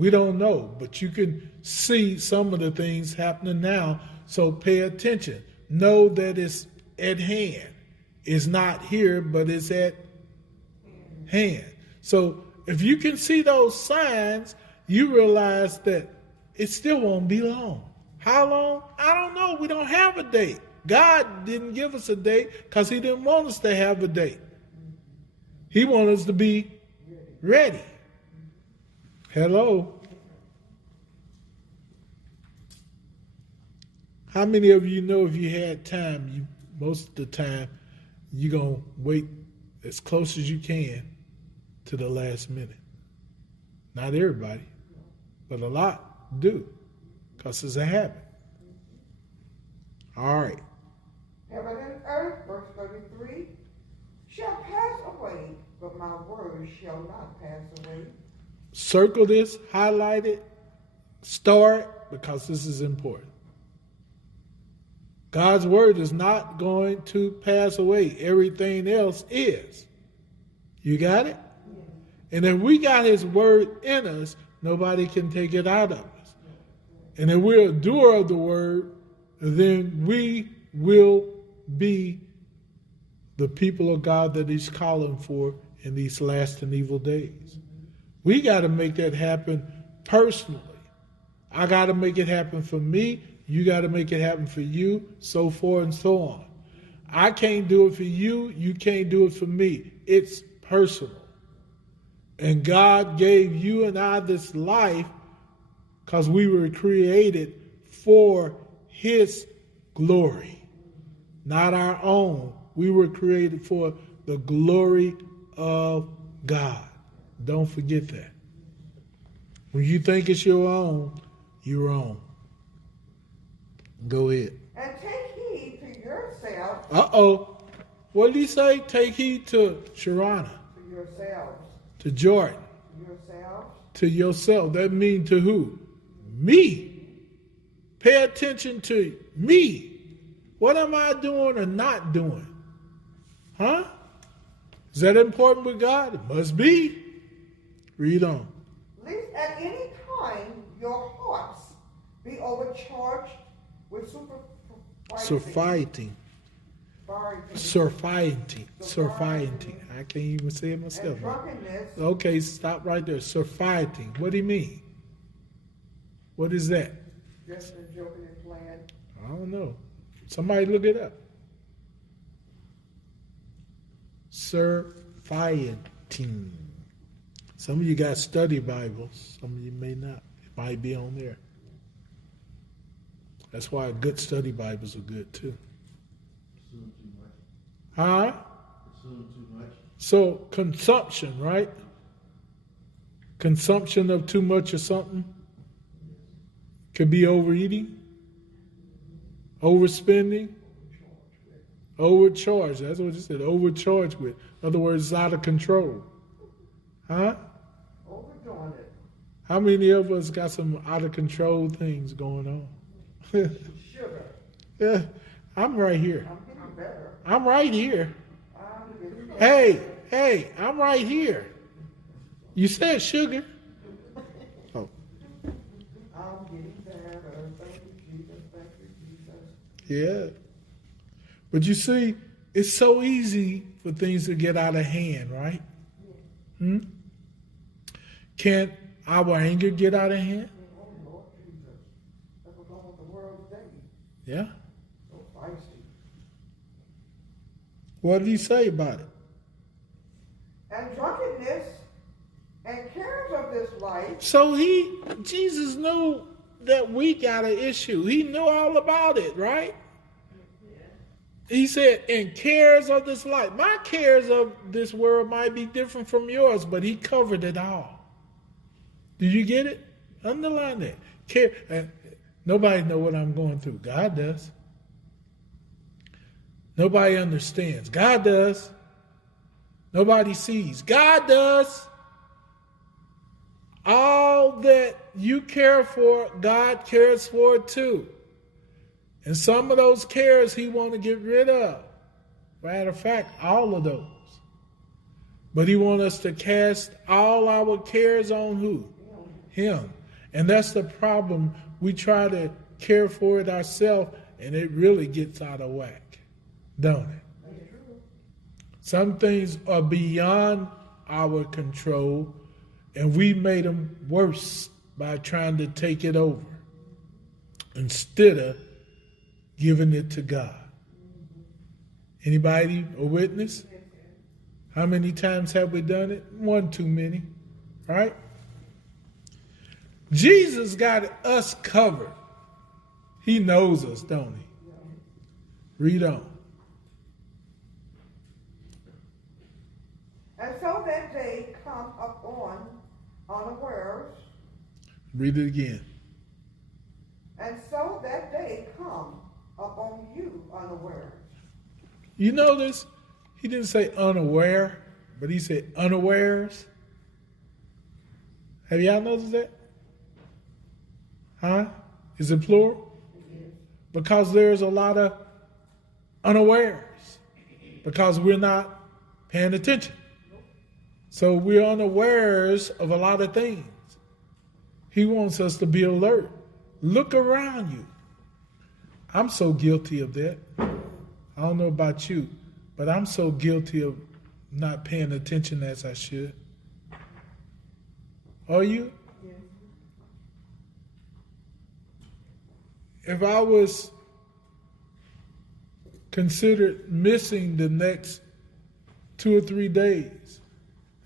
We don't know, but you can see some of the things happening now. So pay attention. Know that it's at hand. It's not here, but it's at hand. So if you can see those signs, you realize that it still won't be long. How long? I don't know. We don't have a date. God didn't give us a date because he didn't want us to have a date. He wanted us to be ready. Hello. How many of you know if you had time, most of the time, you're going to wait as close as you can to the last minute? Not everybody, but a lot do, because it's a habit. All right. Heaven and earth, verse 33, shall pass away, but my word shall not pass away. Circle this, highlight it, star it, because this is important. God's word is not going to pass away. Everything else is. You got it? Yes. And if we got his word in us, nobody can take it out of us. And if we're a doer of the word, then we will be the people of God that he's calling for in these last and evil days. We got to make that happen personally. I got to make it happen for me. You got to make it happen for you, so forth and so on. I can't do it for you. You can't do it for me. It's personal. And God gave you and I this life because we were created for his glory, not our own. We were created for the glory of God. Don't forget that. When you think it's your own, you're wrong. Go ahead. And take heed to yourselves. Uh-oh. What did he say? Take heed to Sharana. To yourselves. To Jordan. To yourselves. To yourself. That means to who? Me. Pay attention to me. What am I doing or not doing? Huh? Is that important with God? It must be. Read on. Lest at any time your hearts be overcharged with surfeiting. I can't even say it myself. And drunkenness. Okay, stop right there. Surfeiting. What do you mean? What is that? Just a joking and playing. I don't know. Somebody look it up. Surfeiting. Some of you got study Bibles. Some of you may not. It might be on there. That's why good study Bibles are good too. Assume too much. Huh? Assume too much. So consumption, right? Consumption of too much of something could be overeating, overspending, overcharged. That's what you said. Overcharged with. In other words, it's out of control. Huh? Overdoing it. How many of us got some out of control things going on? Sugar. Yeah, I'm right here. I'm getting better. I'm right here. I'm getting better. Hey, I'm right here. You said sugar. Oh. I'm getting better. Thank you, Jesus. Thank you, Jesus. Yeah. But you see, it's so easy for things to get out of hand, right? Can our anger get out of hand? Oh, Lord Jesus. That's what's wrong with the world today. Yeah. So feisty. What did he say about it? And drunkenness and cares of this life. So Jesus knew that we got an issue. He knew all about it, right? He said, and cares of this life. My cares of this world might be different from yours, but he covered it all. Did you get it? Underline that. Care. Nobody know what I'm going through. God does. Nobody understands. God does. Nobody sees. God does. All that you care for, God cares for too. And some of those cares he want to get rid of. Matter of fact, all of those. But he want us to cast all our cares on who? him. And that's the problem. We try to care for it ourselves, and it really gets out of whack, don't it? Some things are beyond our control, and we made them worse by trying to take it over instead of giving it to God. Anybody a witness? How many times have we done it? One too many, right? Jesus got us covered. He knows us, don't he? Read on. And so that day come upon unawares. Read it again. And so that day come upon you unawares. You notice he didn't say unaware, but he said unawares. Have y'all noticed that? Huh? Is it plural? Because there's a lot of unawares. Because we're not paying attention. So we're unawares of a lot of things. He wants us to be alert. Look around you. I'm so guilty of that. I don't know about you, but I'm so guilty of not paying attention as I should. Are you? Yes. If I was considered missing the next 2 or 3 days,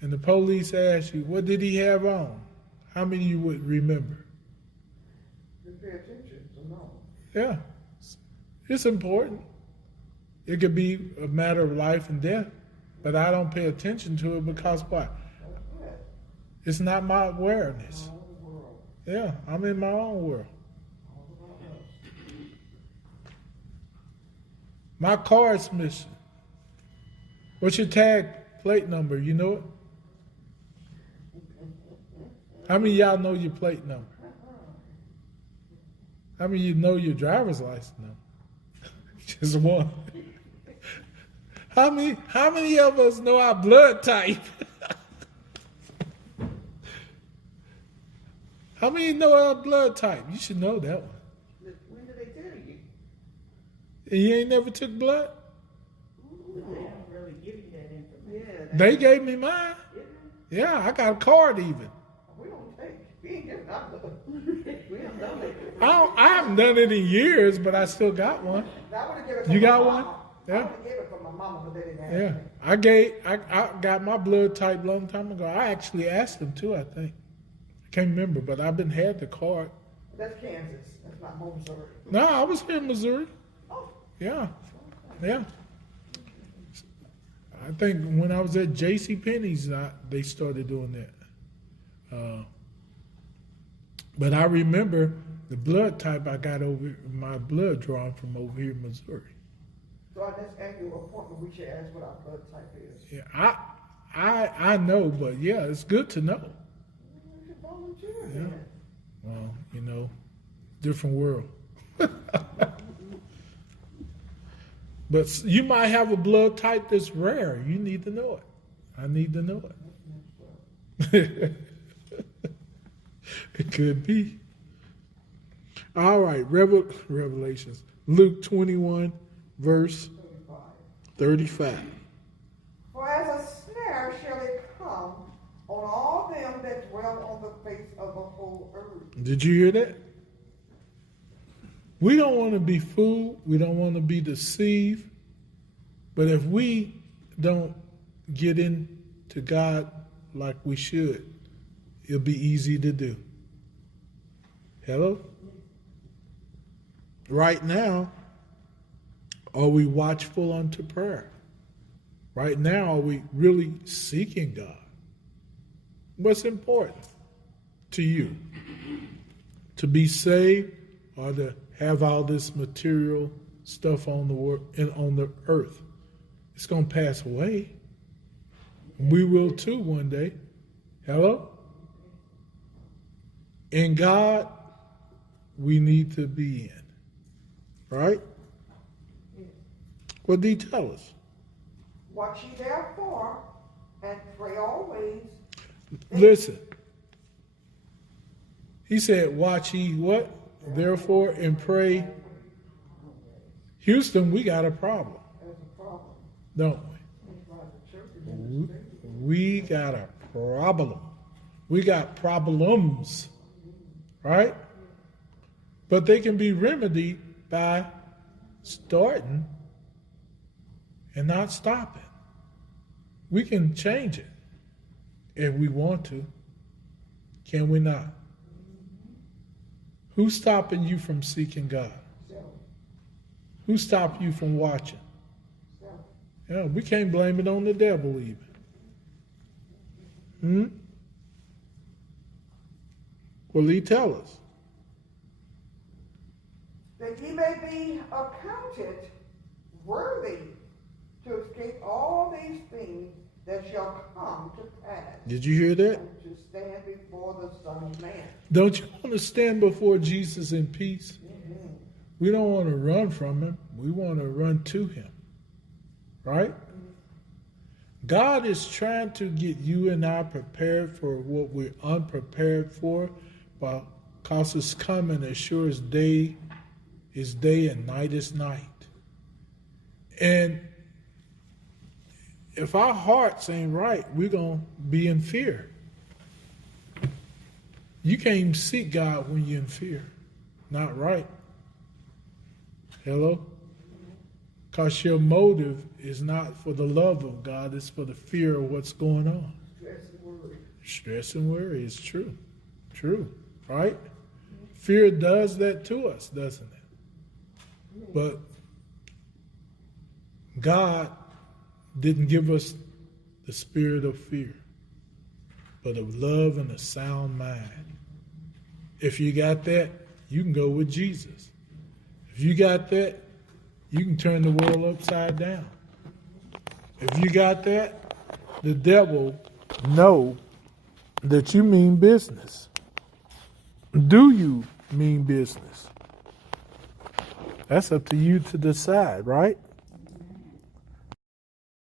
and the police asked you, what did he have on? How many of you would remember? You pay attention to know. Yeah, it's important. It could be a matter of life and death, but I don't pay attention to it because what? It's not my awareness. Yeah, I'm in my own world. My car is missing. What's your tag plate number? You know it? How many of y'all know your plate number? How many of you know your driver's license number? Just one. How many of us know our blood type? How many know our blood type? You should know that one. When did they tell you? And you ain't never took blood? They don't really give you that information. Yeah. They gave me mine. Yeah, I got a card even. We don't take. We ain't getting nothing. We don't know that. I haven't done it in years, but I still got one. I would have given it You for got my one? mama. Yeah. I would have given it for my mama, but they didn't have Yeah, it. I got my blood type a long time ago. I actually asked them too, I think. I can't remember, but I've been had the card. That's Kansas. That's not home, Missouri. No, I was here in Missouri. Oh, Yeah, yeah. I think when I was at J.C. Penney's, they started doing that. But I remember the blood type I got over my blood drawn from over here in Missouri. so at this annual appointment, we should ask what our blood type is. Yeah, I know, but yeah, it's good to know. We should volunteer. Yeah. then. Well, you know, different world. But you might have a blood type that's rare. You need to know it. I need to know it. It could be. All right, Revelations. Luke 21, verse 35. For as a snare shall it come on all them that dwell on the face of the whole earth. Did you hear that? We don't want to be fooled. We don't want to be deceived. But if we don't get into God like we should, it'll be easy to do. Hello? Right now, are we watchful unto prayer? Right now, are we really seeking God? What's important to you? To be saved or to have all this material stuff on the earth? It's going to pass away. We will too one day. Hello? In God, we need to be in. Right? What did he tell us? Watch ye therefore, and pray always. Listen. He said, watch ye what? Therefore, and pray. Houston, we got a problem, That's a problem. don't we? That's why the church is in the state. We got a problem. We got problems, right? But they can be remedied by starting and not stopping. We can change it if we want to. Can we not? Who's stopping you from seeking God? Self. Who stopped you from watching? Self. Yeah, we can't blame it on the devil even. Well, he tell us. That ye may be accounted worthy to escape all these things that shall come to pass, Did you hear that? and to stand before the Son of Man. Don't you want to stand before Jesus in peace? Mm-hmm. We don't want to run from him. We want to run to him. Right? God is trying to get you and I prepared for what we're unprepared for, because it's coming as sure as day is day and night is night. And if our hearts ain't right, we're going to be in fear. You can't even seek God when you're in fear. Not right. Hello? Because your motive is not for the love of God, it's for the fear of what's going on. Stress and worry. Stress and worry is true. True. Right? Fear does that to us, doesn't it? But God didn't give us the spirit of fear, but of love and a sound mind. If you got that, you can go with Jesus. If you got that, you can turn the world upside down. If you got that, the devil know that you mean business. Do you mean business? That's up to you to decide, right?